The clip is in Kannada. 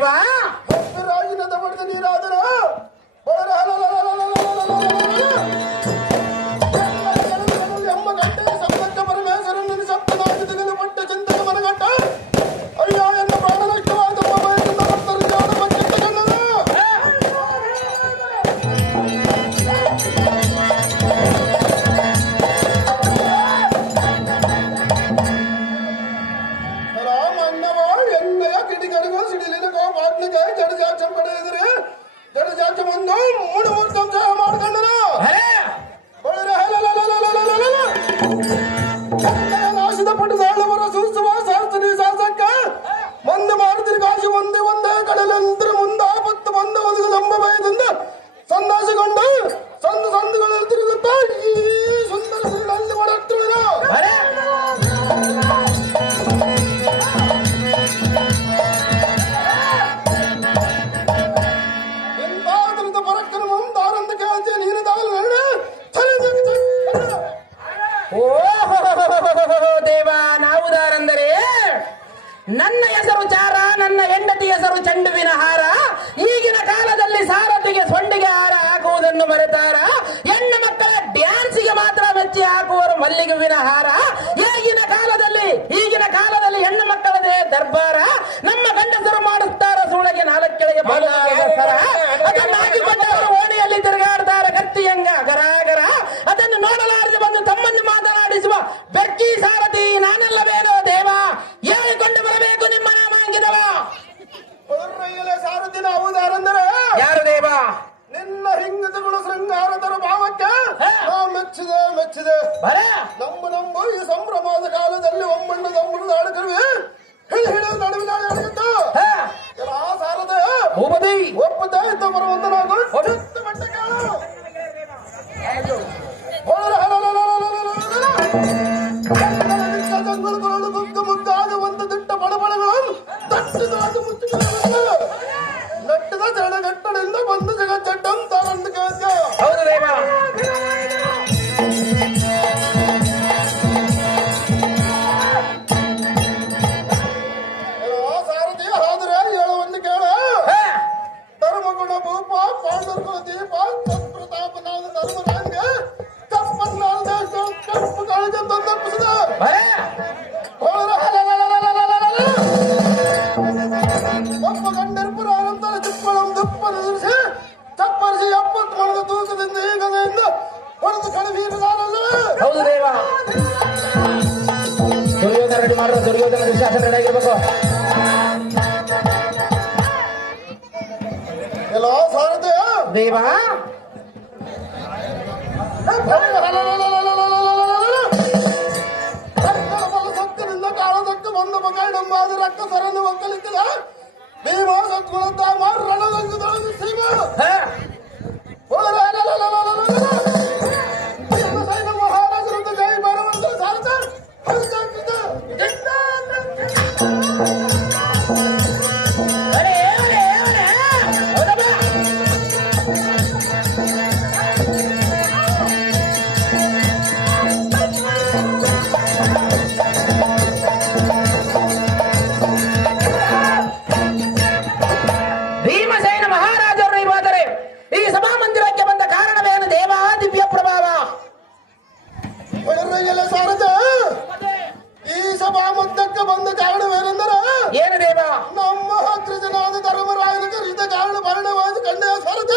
ದೇವಾ ರಾಜಿನದ ಪಡೆದ ನೀರಾದರ ಅಮ್ಮ ಗಂಟೆಗೆ ಸಪ್ತಕ್ಕೆ ಪರಮೇಶ್ವರನ್ನು ಸಪ್ತನಾಗಿ ತೆಗೆದು ಪಟ್ಟ ಚಿಂತನೆ ಮನಗಟ್ಟ ಅಯ್ಯೋ ಎನ್ನ ಪ್ರಾಣ ನಷ್ಟವಾದ ಭಕ್ತರು ಜ್ಞಾನ ಬಚ್ಚಿಟ್ಟ ಕಣ್ಣದ ರಾಮಣ್ಣವ ಎಣ್ಣೆಯ ಕಿಡಿಗಡಿಗೂ ಸಿಡಿಲಿನ ಕೋಪಾತ್ನಿಗೆ ಜಡಜಾಕ್ಷ ಪಡೆಯಿದರೆ ಜಡಜಾಕ್ಷ ಬಂದು ಮೂರು ಸಂಶಯ ಮಾಡ್ಕೊಂಡನು ನಾಶದ ಪಟ್ಟದವರ ಸೂಸುವ ಶಾಸ್ತ್ರೀಯ ಶಾಸಕ ಮುಂದೆ ಮಾಡಿದ್ರೆ ಕಾಶಿ ಒಂದೇ ಒಂದೇ ಕಡಲಂತರ ಮುಂದಾಪತ್ತು ಬಂದ ಒದಗದ ಎಂಬ ಭಯದಿಂದ ಸಂದಾಸಗೊಂಡು ಸಂದುಗಳಲ್ಲಿ ತಿರುಗುತ್ತಾ ಈ ಸುಂದರ ಸುಳ್ಳಿ ಹೊರಟುವರು ಎಂತಾದ್ರಿಂದ ಪರಕ್ಕನ ಮುಂದಾನಂದ ಕಾಂಚೆ ನೀರಿದಾಗಲು ನಡೆ ಓ ದೇವ ನಾವುದಾರೆಂದರೆ ನನ್ನ ಹೆಸರು ಚಾರ, ನನ್ನ ಹೆಂಡತಿ ಹೆಸರು ಚೆಂಡುವಿನ ಹಾರ. ಈಗಿನ ಕಾಲದಲ್ಲಿ ಸಾರಥಿಗೆ ಸೊಂಡಿಗೆ ಹಾರ ಹಾಕುವುದನ್ನು ಮರೆತಾರ. ಹೆಣ್ಣು ಮಕ್ಕಳ ಡ್ಯಾನ್ಸಿಗೆ ಮಾತ್ರ ಮೆಚ್ಚಿ ಹಾಕುವರು ಮಲ್ಲಿಗೆವಿನ ಹಾರ. ಈಗಿನ ಕಾಲದಲ್ಲಿ ಹೆಣ್ಣು ಮಕ್ಕಳದೇ ದರ್ಬಾರ. ನಮ್ಮ ಗಂಡಸರು ಮಾಡುತ್ತಾರ ಸೂಳಗೆ ನಾಲ್ಕೆಳೆಗೆ ಅದನ್ನು ಹಾಕಿಕೊಂಡವರು ಓಣಿಯಲ್ಲಿ ತಿರುಗಾಡ್ತಾರೆ ಕತ್ತಿಯಂಗ ಗರಾಗರ. ಅದನ್ನು ನೋಡಲಾರದೆ ಬಂದು ತಮ್ಮನ್ನು ಮಾತನಾಡಿಸುವ ಬೆಕ್ಕಿ ಸಾರಥಿ ನಾನಲ್ಲವೇನೋ ದೇವ. ಹೇಳಿಕೊಂಡು ಬರಬೇಕು ನಿಮ್ಮ ನಾಮ ಅಂಗಿದವ. ಸಾರಥಿ ನಾವುದಾರೆಂದರೆ ಯಾರು ದೇವ? ನಿನ್ನ ಹಿಂಗತಗಳು ಶೃಂಗಾರದರ ಭಾವಕ್ಕೆ ಮೆಚ್ಚಿದೆ ನಮ್ಮ ಈ ಸಂಭ್ರಮದ ಕಾಲದಲ್ಲಿ ಒಮ್ಮಣ್ಣದ ಆಡುತ್ತವೆ ಹಿಡಿದು ನಡುವಿನ ಸಾರದ ಒಪ್ಪದೆ ಇದ್ದ ಬರುವಂತನಾಗು ಗುಗ್ಗ ಮುಗ್ಗಾದ ಒಂದು ದಿಟ್ಟ ಬಡಬಡಗಳು ತಟ್ಟಿದಾದ ಮುಚ್ಚಿಕೊಂಡು ನಟ್ಟದ ಚರಣಗಟ್ಟಡೆಯಿಂದ ಬಂದು ಜಗಚ್ಚಡ್ಡಂ ತಾರಂದು ಕೇಳ್ತ ಹೌದು ದೇವ. ಸಾರಥಿ ಆದ್ರೆ ಹೇಳುವಂದು ಕೇಳ ಧರ್ಮಗುಣ ಭೂಪ ಪಾಂಡುರ್ಗುಣ ದೀಪ ಪ್ರತಾಪನಾದ ಧರ್ಮರಾಜ್ಗೆ ಕಪ್ಪನ್ನಾದ ಕಪ್ಪು ಕಾಳಿಗೆ ತಂದರ್ಪಿಸಿದ ಒಬ್ಬ ಗಂಡರ್ಪುರ ಅನಂತರ ಚಿಕ್ಕಳಂ ದುಪ್ಪನಿಸಿ ಚಪ್ಪರಿಸಿ 70 ಮಣದ ತೂಕದಿಂದ ಈಗದಿಂದ ಹೊಡೆದು ಕಳುಹಿರಲಾರಲ್ಲವೇ? ಹೌದು ದೇವ. ದುರ್ಯೋಧನ ರೆಡಿ ಮಾಡಿರೋ ದುರ್ಯೋಧನ ದುಶ್ಯಾಸನ ರೆಡಿ ಆಗಿರ್ಬೇಕು. ಎಲ್ಲೋ ಸಾರಥಿ ದೇವ ಸತ್ತಿನಿಂದ ಕಾಲದಕ್ಕೆ ಬಂದ ಮಗಡಂಬಾದ ರಕ್ತ ಸರನ್ನು ಒಕ್ಕಲಿಕ್ಕಿದ ಭೀಮ ಸತ್ಗುಣದ ರಣರಂಗದೊಳಗೆ ಸೀಮ ಸೈನ ಮಹಾರಾಜರಿಂದ ಜೈ ಬರುವಂತ ಸಾರಥ ಭೀಮಸೇನ ಮಹಾರಾಜರು ಇರುವಾದರೆ ಈ ಸಭಾ ಮಂದಿರಕ್ಕೆ ಬಂದ ಕಾರಣವೇನು ದೇವ? ದಿವ್ಯ ಪ್ರಭಾವ. ಸಾರಥ ಈ ಸಭಾ ಮಧ್ಯಕ್ಕೆ ಬಂದ ಕಾರಣವೇನೆಂದರೆ ಏನು ದೇವ? ನಮ್ಮ ಹತ್ರ ಜನಾದ ಧರ್ಮರಾಯನ ಕರೆದ ಕಾರಣ ಪರಿಣವಾದ ಕಂಡ ಸಾರಥ